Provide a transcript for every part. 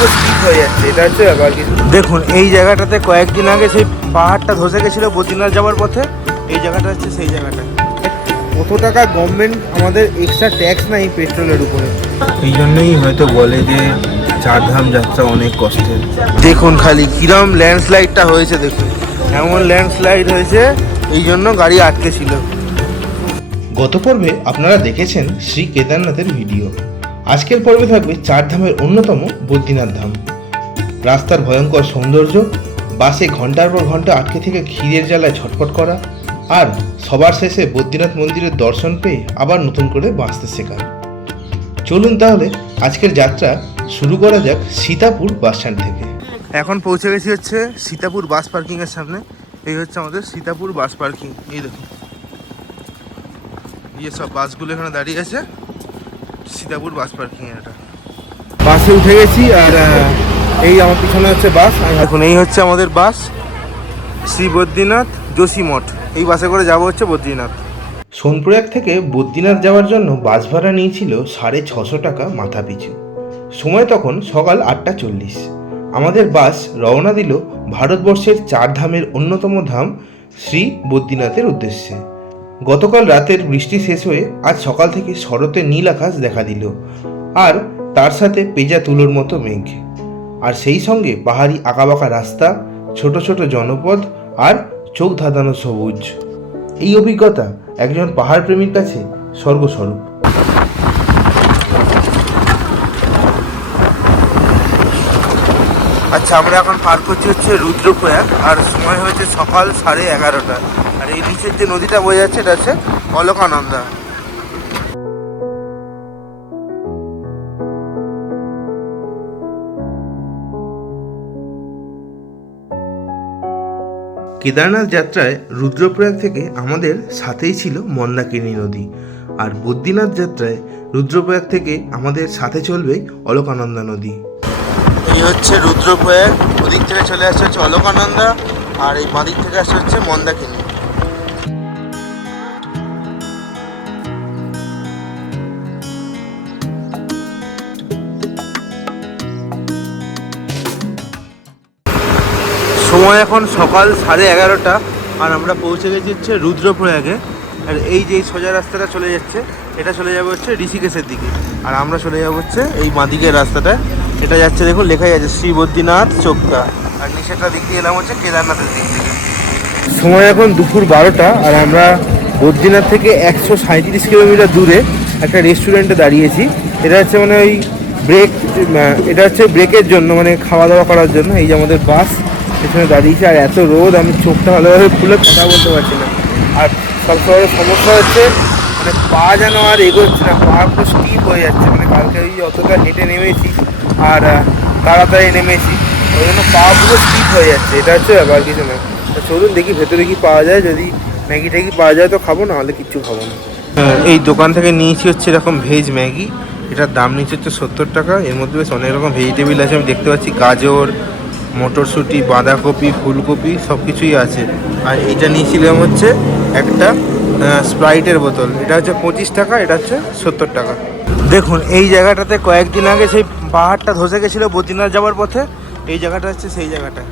পুরো স্কিপ হয়ে যাচ্ছে, এটা হচ্ছে ব্যাপার। কিছু দেখুন, এই জায়গাটাতে কয়েকদিন আগে সেই পাহাড়টা ধসে গেছিলো বদ্রীনাথ যাওয়ার পথে। এই জায়গাটা হচ্ছে সেই জায়গাটা। কত টাকা গভর্নমেন্ট আমাদের এক্সট্রা ট্যাক্স নেয় পেট্রোলের উপরে। এই জন্যই হয়তো বলে যে চারধাম যাত্রা অনেক কষ্টের। দেখুন খালি কিরম ল্যান্ডস্লাইডটা হয়েছে, দেখুন এমন ল্যান্ডস্লাইড হয়েছে, এই জন্য গাড়ি আটকে ছিল। গত পর্বে আপনারা দেখেছেন শ্রী কেদারনাথের ভিডিও। আজকের পর্বে থাকবে চারধামের অন্যতম বদ্রীনাথ ধাম। রাস্তার ভয়ঙ্কর সৌন্দর্য, বাসে ঘন্টার পর ঘন্টা আটকে থেকে খিদের জ্বালায় ছটফট করা, আর সবার শেষে বদ্রীনাথ মন্দিরের দর্শন পেয়ে আবার নতুন করে বাঁচতে শেখা। চলুন তাহলে আজকের যাত্রা শুরু করা যাক সীতাপুর বাস স্ট্যান্ড থেকে। এখন পৌঁছে গেছি হচ্ছে সীতাপুর বাস পার্কিংয়ের সামনে। এই হচ্ছে আমাদের সীতাপুর বাস পার্কিং। এই দেখুন, এই সব বাসগুলো এখানে দাঁড়িয়ে আছে, সীতাপুর বাস পার্কিং। এটা বাসে উঠে গেছি, আর এই আমার পিছনে হচ্ছে বাস। এখন এই হচ্ছে আমাদের বাস, শ্রী বদ্রীনাথ যোশী মঠ। এই বাসে করে যাবো হচ্ছে বদ্রীনাথ। সোনপ্রয়াগ থেকে বদ্রীনাথ যাওয়ার জন্য বাস ভাড়া নিয়েছিল 650 টাকা মাথা পিছু। সময় তখন সকাল 8:40। আমাদের বাস রওনা দিল ভারতবর্ষের চার ধামের অন্যতম ধাম শ্রী বদ্রীনাথের উদ্দেশ্যে। গতকাল রাতের বৃষ্টি শেষ হয়ে আজ সকাল থেকে শরতের নীল আকাশ দেখা দিল, আর তার সাথে পেঁজা তুলোর মতো মেঘ, আর সেই সঙ্গে পাহাড়ি আঁকাবাঁকা রাস্তা, ছোট ছোট জনপদ আর চোখ ধাঁধানো সবুজ। এই অভিজ্ঞতা একজন পাহাড় প্রেমীর কাছে স্বর্গস্বরূপ। আচ্ছা, আমরা এখন পার করছি হচ্ছে রুদ্রপ্রয়াগ, আর সময় হয়েছে সকাল 11:30। আর এই নিচের যে নদীটা বয়ে যাচ্ছে এটা হচ্ছে অলকানন্দা। কেদারনাথ যাত্রায় রুদ্রপ্রয়াগ থেকে আমাদের সাথেই ছিল মন্দাকিনী নদী, আর বদ্রীনাথ যাত্রায় রুদ্রপ্রয়াগ থেকে আমাদের সাথে চলবে অলকানন্দা নদী। এই হচ্ছে রুদ্রপ্রয়াগ, ওদিক থেকে চলে আসছে হচ্ছে অলকানন্দা, আর এই বাঁদিক থেকে আসছে হচ্ছে মন্দাকিনী। সময় এখন সকাল 11:30, আর আমরা পৌঁছে গেছি হচ্ছে রুদ্রপ্রয়াগে। আর এই যে সোজা রাস্তাটা চলে যাচ্ছে, এটা চলে যাবে হচ্ছে ঋষিকেশের দিকে, আর আমরা চলে যাবো হচ্ছে এই বাঁদিকের রাস্তাটা। এটা যাচ্ছে, দেখুন লেখাই আছে শ্রী বদ্রীনাথ চোপতা, আর নিচেরটা দিক দিয়ে এলাম হচ্ছে কেদারনাথের দিক থেকে। সময় এখন দুপুর 12টা, আর আমরা বদ্রীনাথ থেকে 137 কিলোমিটার দূরে একটা রেস্টুরেন্টে দাঁড়িয়েছি। এটা হচ্ছে মানে ওই ব্রেক, এটা হচ্ছে ব্রেকের জন্য, মানে খাওয়া দাওয়া করার জন্য। এই যে আমাদের বাস এখানে দাঁড়িয়েছে, আর এত রোদ, আমি চোখটা ভালোভাবে খুলে কথা বলতে পারছি না। আর সবসময় সমস্যা হচ্ছে মানে পা যেন আর এগোচ্ছে না, পা পুরো স্টিপ হয়ে যাচ্ছে। মানে কালকে ওই অতটা হেঁটে নেমেছি আর তাড়াতাড়ি নেমেছি, ওই জন্য পা পুরো স্টিপ হয়ে যাচ্ছে। এটা হচ্ছে ব্যাপার, কিছু না। চলুন দেখি ভেতরে কি পাওয়া যায়, যদি ম্যাগি ট্যাগি পাওয়া যায় তো খাবো, নাহলে কিচ্ছু খাবো না। এই দোকান থেকে নিয়েছি হচ্ছে এরকম ভেজ ম্যাগি। এটার দাম নিচ্ছে হচ্ছে 70 টাকা। এর মধ্যে বেশ অনেক রকম ভেজিটেবিল আছে, আমি দেখতে পাচ্ছি গাজর, মটরশুঁটি, বাঁধাকপি, ফুলকপি সব কিছুই আছে। আর এইটা নিয়েছিলাম হচ্ছে একটা স্প্রাইটের বোতল, এটা হচ্ছে 25 টাকা, এটা হচ্ছে 70 টাকা। দেখুন, এই জায়গাটাতে কয়েকদিন আগে সেই পাহাড়টা ধসে গেছিলো বদ্রীনাথ যাওয়ার পথে। এই জায়গাটা হচ্ছে সেই জায়গাটা।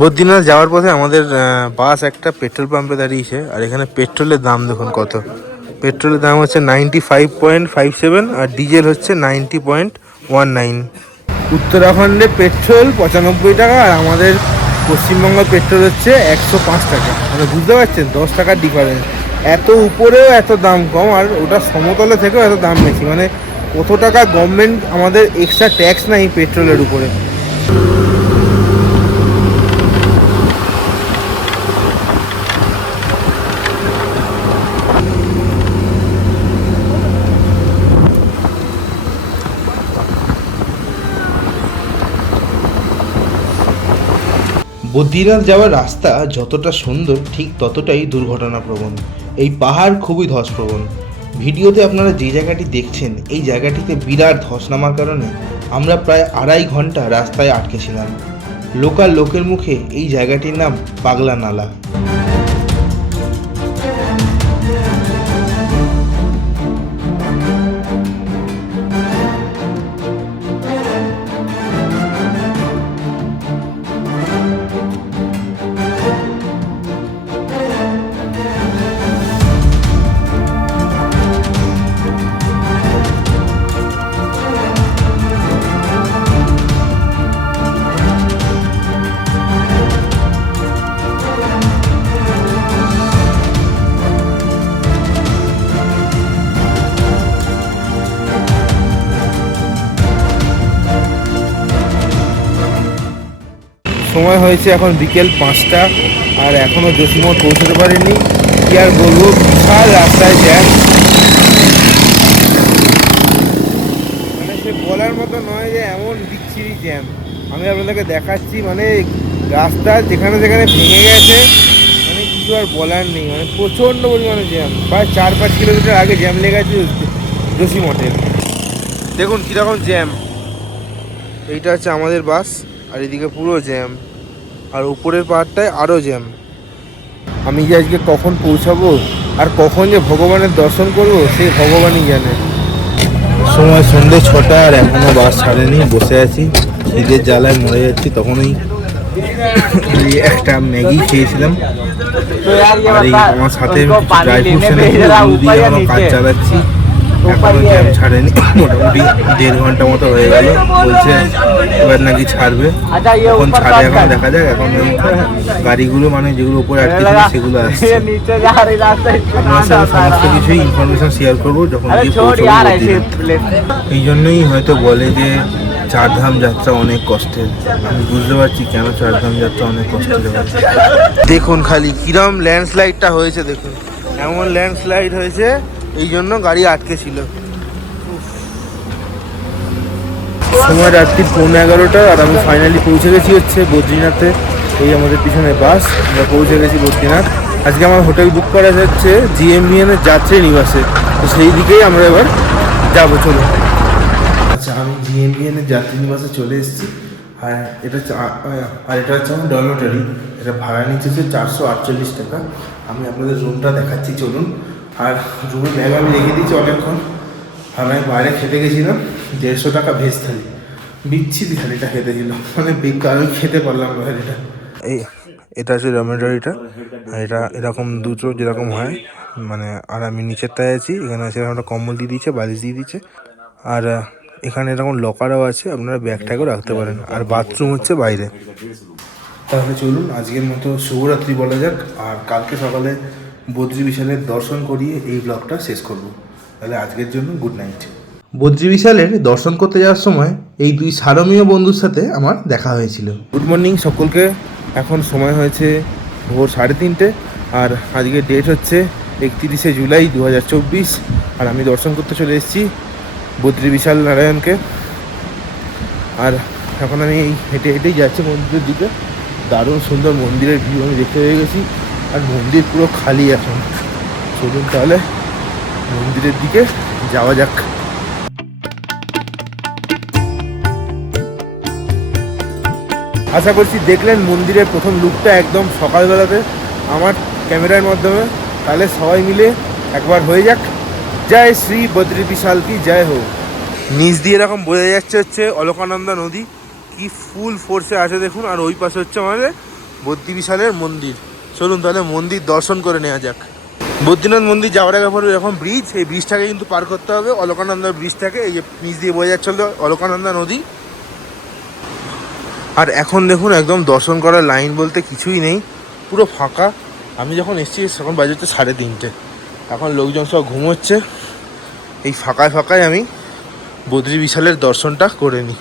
বদ্রীনাথ যাওয়ার পথে আমাদের বাস একটা পেট্রোল পাম্পে দাঁড়িয়েছে, আর এখানে পেট্রোলের দাম দেখুন কত। পেট্রোলের দাম হচ্ছে 95.57, আর ডিজেল হচ্ছে 90.19। উত্তরাখণ্ডে পেট্রোল 95 টাকা, আর আমাদের পশ্চিমবঙ্গের পেট্রোল হচ্ছে 105 টাকা। মানে বুঝতে পারছেন, 10 টাকার ডিফারেন্স। এত উপরেও এত দাম কম, আর ওটা সমতলে থেকেও এত দাম বেশি। মানে কত টাকা গভর্নমেন্ট আমাদের এক্সট্রা ট্যাক্স নেয় পেট্রোলের উপরে। বদ্রীনাথ যাওয়ার রাস্তা যতটা সুন্দর ঠিক ততটাই দুর্ঘটনাপ্রবণ। এই পাহাড় খুবই ধসপ্রবণ। ভিডিওতে আপনারা যে জায়গাটি দেখছেন এই জায়গাটিতে বিরাট ধস নামার কারণে আমরা প্রায় 2.5 ঘন্টা রাস্তায় আটকেছিলাম। লোকাল লোকের মুখে এই জায়গাটির নাম পাগলা নালা। সময় হয়েছে এখন বিকেল 5টা, আর এখনও জসিমঠ পৌঁছতে পারিনি। কি আর বলবো, বিশাল রাস্তায় জ্যাম। মানে সে বলার মতো নয় যে এমন বিচ্ছিরি জ্যাম। আমি আপনাদেরকে দেখাচ্ছি, মানে রাস্তা যেখানে যেখানে ভেঙে গেছে, মানে কিছু আর বলার নেই। মানে প্রচণ্ড পরিমাণে জ্যাম। প্রায় 4-5 কিলোমিটার আগে জ্যাম লেগে গেছে জসিমঠের। দেখুন কীরকম জ্যাম। এইটা হচ্ছে আমাদের বাস, আর এদিকে পুরো জ্যাম, আর উপরের পাহাড়টায় আরও জ্যাম। আমি যে আজকে কখন পৌঁছাবো আর কখন যে ভগবানের দর্শন করব সেই ভগবানই জানে। সময় সন্ধ্যে 6টা, আর এখনও বাস ছাড়েনি। বসে আছি, খিদের জ্বালায় মরে যাচ্ছি। তখনই একটা ম্যাগি খেয়েছিলাম, আর এই আমার সাথে ড্রাই ফ্রুটস এনে দিয়ে এখনো কাজ চালাচ্ছি। এখনো জ্যাম ছাড়েনি, মোটামুটি 1.5 ঘন্টা মতো হয়ে গেল। বলছে এবার নাকি ছাড়বে, এখন ছাড়ে এখন দেখা যাক। এখন এই গাড়িগুলো মানে যেগুলো উপরে আটকে ছিল সেগুলো আসছে। আপনার সাথে সমস্ত কিছুই ইনফরমেশন শেয়ার করবো যখন গিয়ে পৌঁছবো। এই জন্যই হয়তো বলে যে চারধাম যাত্রা অনেক কষ্টের। আমি বুঝতে পারছি কেন চারধাম যাত্রা অনেক কষ্টের। দেখুন খালি কিরম ল্যান্ডস্লাইডটা হয়েছে, দেখুন এমন ল্যান্ডস্লাইড হয়েছে, এই জন্য গাড়ি আটকে ছিল। সময় রাত্রি 11:15, আর আমি ফাইনালি পৌঁছে গেছি হচ্ছে বদ্রীনাথে। এই আমাদের পিছনে বাস, আমরা পৌঁছে গেছি বদ্রীনাথ। আজকে আমার হোটেল বুক করা যাচ্ছে GMBN এর যাত্রী নিবাসে, তো সেই দিকেই আমরা এবার যাবো। চলো। আচ্ছা, আমি GMBN এর যাত্রী নিবাসে চলে এসেছি। আর এটা হচ্ছে আমার ডরমেটরি। এটা ভাড়া নিচ্ছে 448 টাকা। আমি আপনাদের রুমটা দেখাচ্ছি, চলুন। আর রুমের ব্যাগ আমি রেখে দিয়েছি অনেকক্ষণ। আর আমি বাইরে খেতে গেছিলাম, 150 টাকা ভেজ থালি। বিচ্ছিরি থালিটা খেতে ছিল, মানে বেকার, আমি খেতে পারলাম না থালিটা। এটা হচ্ছে ডরমেটরিটা, এটা এরকম দুটো যেরকম হয়, মানে। আর আমি নিচেরটায় আছি, এখানে সেরকম একটা কম্বল দিয়ে দিচ্ছে, বালিশ দিয়ে দিচ্ছে। আর এখানে এরকম লকারও আছে, আপনারা ব্যাগটাকেও রাখতে পারেন। আর বাথরুম হচ্ছে বাইরে। তাহলে চলুন, আজকের মতো শুভরাত্রি বলা যাক। আর কালকে সকালে বদ্রী বিশালের দর্শন করিয়ে এই ব্লগটা শেষ করব। তাহলে আজকের জন্য গুড নাইট। বদ্রী বিশালের দর্শন করতে যাওয়ার সময় এই দুই সারমীয় বন্ধুর সাথে আমার দেখা হয়েছিল। গুড মর্নিং সকলকে। এখন সময় হয়েছে ভোর 3:30, আর আজকে ডেট হচ্ছে 31শে জুলাই 2024। আর আমি দর্শন করতে চলে এসেছি বদ্রী বিশাল নারায়ণকে। আর এখন আমি এই হেঁটে হেঁটেই যাচ্ছি মন্দিরের দিকে। দারুণ সুন্দর মন্দিরের ভিউ আমি দেখতে পেয়ে গেছি, আর মন্দির পুরো খালি এখন। চলুন তাহলে মন্দিরের দিকে যাওয়া যাক। আশা করছি দেখলেন মন্দিরের প্রথম লুকটা একদম সকালবেলাতে আমার ক্যামেরার মাধ্যমে। তাহলে সবাই মিলে একবার হয়ে যাক জয় শ্রী বদ্রী বিশাল কি জয় হোক। নিচ দিয়ে এরকম বোঝা যাচ্ছে হচ্ছে অলকানন্দা নদী, কি ফুল ফোর্সে আছে দেখুন। আর ওই পাশে হচ্ছে আমাদের বদ্রী বিশালের মন্দির। চলুন তাহলে মন্দির দর্শন করে নেওয়া যাক। বদ্রীনাথ মন্দির যাওয়ার আগে পরে এরকম ব্রিজ, এই ব্রিজটাকে কিন্তু পার করতে হবে, অলকানন্দা ব্রিজটাকে। এই যে নিচ দিয়ে বোঝা যাচ্ছে অলকানন্দা নদী। আর এখন দেখুন একদম দর্শন করার লাইন বলতে কিছুই নেই, পুরো ফাঁকা। আমি যখন এসেছি তখন বাজে হচ্ছে 3:30। এখন লোকজন সব ঘুমোচ্ছে। এই ফাঁকায় ফাঁকায় আমি বদ্রী বিশালের দর্শনটা করে নিই।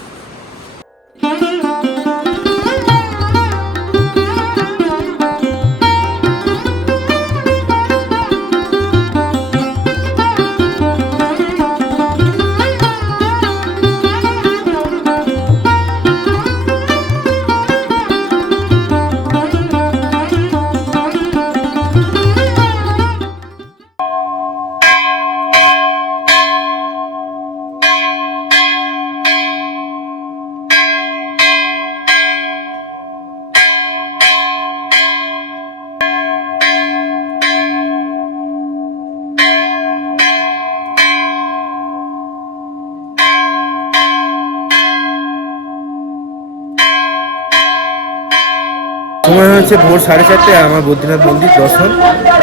হচ্ছে ভোর 4:30, আমার বদ্রীনাথ মন্দির দর্শন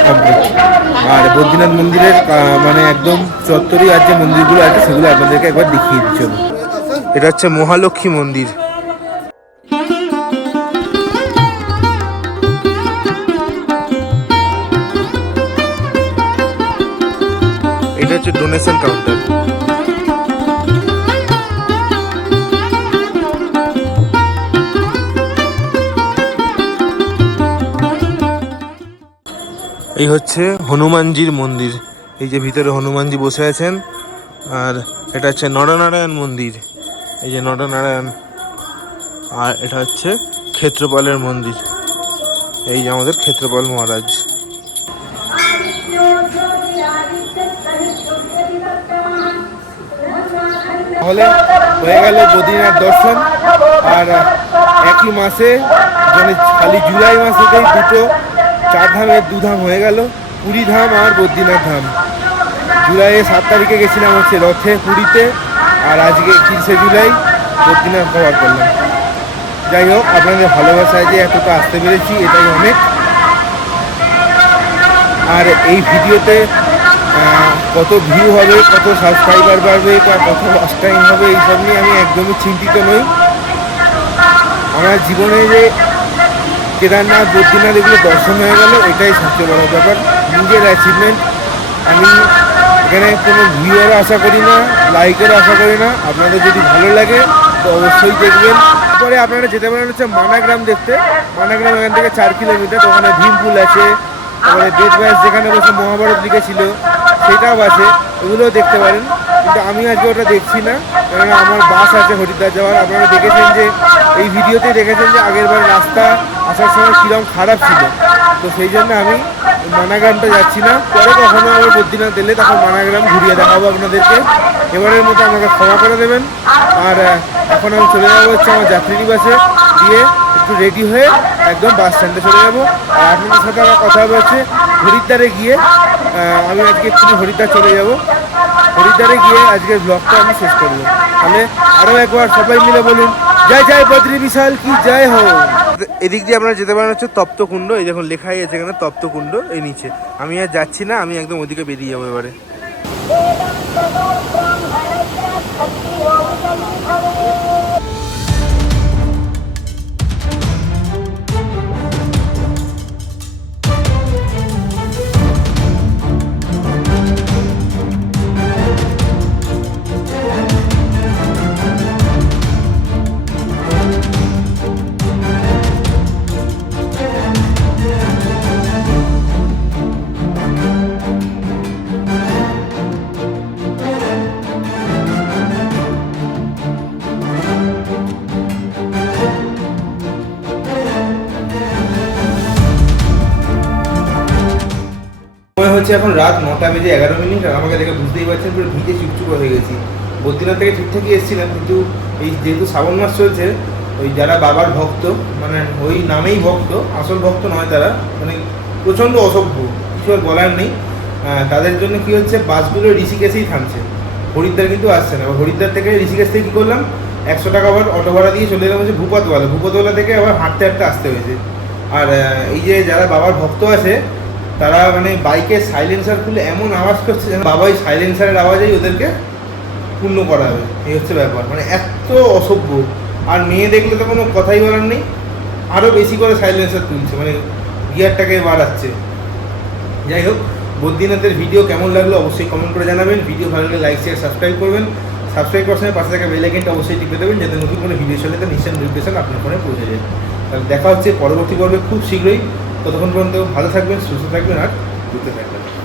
কমপ্লিট। আর বদ্রীনাথ মন্দিরের মানে একদম চত্বরই আর যে মন্দিরগুলো আছে সেগুলো আপনাদেরকে একবার দেখিয়ে দিচ্ছি। এটা হচ্ছে মহালক্ষ্মী মন্দির। এটা হচ্ছে ডোনেশন কাউন্টার। এই হচ্ছে হনুমানজির মন্দির। এই যে ভিতরে হনুমানজি বসে আছেন। আর এটা হচ্ছে নরনারায়ণ মন্দির, এই যে নরনারায়ণ। আর এটা হচ্ছে ক্ষেত্রপালের মন্দির, এই যে আমাদের ক্ষেত্রপাল মহারাজ। তাহলে হয়ে গেল বদ্রীনাথ দর্শন। আর একই মাসে মানে খালি জুলাই মাসেতেই দুটো 4 ধামের 2 ধাম হয়ে গেল, পুরী ধাম আর বদ্রীনাথ ধাম। জুলাইয়ের 7 তারিখে গেছিলাম হচ্ছে রথে পুরীতে, আর আজকে 31শে জুলাই বদ্রীনাথ কভার করলাম। যাই হোক, আপনাদের ভালোবাসায় যে এতটা আসতে পেরেছি এটাই অনেক। আর এই ভিডিওতে কত ভিউ হবে, কত সাবস্ক্রাইবার বাড়বে, বা কত ওয়াচ টাইম হবে, এইসব নিয়ে আমি একদমই চিন্তিত নই। আমার জীবনে যে কেদারনাথ বদ্রীনাথ এগুলো দর্শন হয়ে গেল, এটাই সবচেয়ে বড় ব্যাপার, নিজের অ্যাচিভমেন্ট। আমি এখানে কোনো ভিউয়ারও আশা করি না, লাইকেরও আশা করি না। আপনাদের যদি ভালো লাগে তো অবশ্যই দেখবেন। তারপরে আপনারা যেতে পারেন হচ্ছে মানাগ্রাম দেখতে। মানাগ্রাম এখান থেকে 4 কিলোমিটার। ওখানে ভীমপুল আছে, তারপরে বেদব্যাস যেখানে বসে মহাভারত লিখেছিল সেটাও আছে, ওগুলোও দেখতে পারেন। কিন্তু আমি আজকে ওটা দেখছি না, কেননা আমার বাস আছে হরিদ্বার যাওয়ার। আপনারা দেখেছেন যে এই ভিডিওতেই দেখেছেন যে আগের বার রাস্তা আসার সময় কীরকম খারাপ ছিল, তো সেই জন্য আমি মানাগ্রামটা যাচ্ছি না। পরে কখনো আবার বদ্রীনাথ এলে তখন মানাগ্রাম ঘুরিয়ে দেখাবো আপনাদেরকে। এবারের মতো আমাকে ক্ষমা করে দেবেন। আর এখন আমি চলে যাবো হচ্ছে আমার যাত্রী বাসে, দিয়ে একটু রেডি হয়ে একদম বাস স্ট্যান্ডে চলে যাবো। আর আপনাদের সাথে আমার কথা হচ্ছে হরিদ্বারে গিয়ে। আমি আজকে একটু হরিদ্বার চলে যাব, হরিদ্বারে গিয়ে আজকের ব্লগটা আমি শেষ করবো। তাহলে আরও একবার সবাই মিলে বলুন, জয় জয় বদ্রী বিশাল কি জয় হোক। এদিক দিয়ে আপনারা যেতে পারেন হচ্ছে তপ্তকুণ্ড। এই দেখুন লেখাই আছে এখানে তপ্তকুণ্ড, এই নিচে। আমি আর যাচ্ছি না, আমি একদম ওদিকে বেরিয়ে যাবো এবারে। হচ্ছে এখন রাত 9:11। আর আমাকে দেখে বুঝতেই পারছেন পুরো ভিজে চুপচুপ হয়ে গেছি। বদ্রীনাথ থেকে ঠিকঠাকই এসেছিলাম, কিন্তু এই যেহেতু শ্রাবণ মাস চলছে, ওই যারা বাবার ভক্ত, মানে ওই নামেই ভক্ত, আসল ভক্ত নয় তারা, মানে প্রচণ্ড অসভ্য, কিছু আর বলার নেই। তাদের জন্য কি হচ্ছে, বাসগুলো ঋষিকেশেই থামছে, হরিদ্বার কিন্তু আসছে না। হরিদ্বার থেকে ঋষিকেশ থেকে কী করলাম, 100 টাকা আবার অটো ভাড়া দিয়ে চলে গেলাম হচ্ছে ভূপতওয়ালা। ভূপতওয়ালা থেকে আবার হাঁটতে হাঁটতে আসতে হয়েছে। আর এই যে যারা বাবার ভক্ত আছে তারা মানে বাইকে সাইলেন্সার খুলে এমন আওয়াজ করছে যেন বাবাই সাইলেন্সারের আওয়াজেই ওদেরকে পূর্ণ করা হবে। এই হচ্ছে ব্যাপার, মানে এত অসভ্য। আর মেয়ে দেখলে তো কোনো কথাই বলার নেই, আরও বেশি করে সাইলেন্সার তুলছে, মানে গিয়ারটাকে বাড়াচ্ছে। যাই হোক, বদ্রীনাথের ভিডিও কেমন লাগলো অবশ্যই কমেন্ট করে জানাবেন। ভিডিও ভালো লাগলে লাইক শেয়ার সাবস্ক্রাইব করবেন। সাবস্ক্রাইব করার সময় পাশে থাকা বেল আইকনটা অবশ্যই টিপে দেবেন, যাতে নতুন কোনো ভিডিও চলে তার নিশ্চয় নোটিফিকেশন আপনার ফোনে পৌঁছে যায়। তাহলে দেখা হচ্ছে পরবর্তী পর্বে খুব শীঘ্রই। ততক্ষণ পর্যন্ত ভালো থাকবেন, সুস্থ থাকবেন আর ঘুরতে থাকবেন।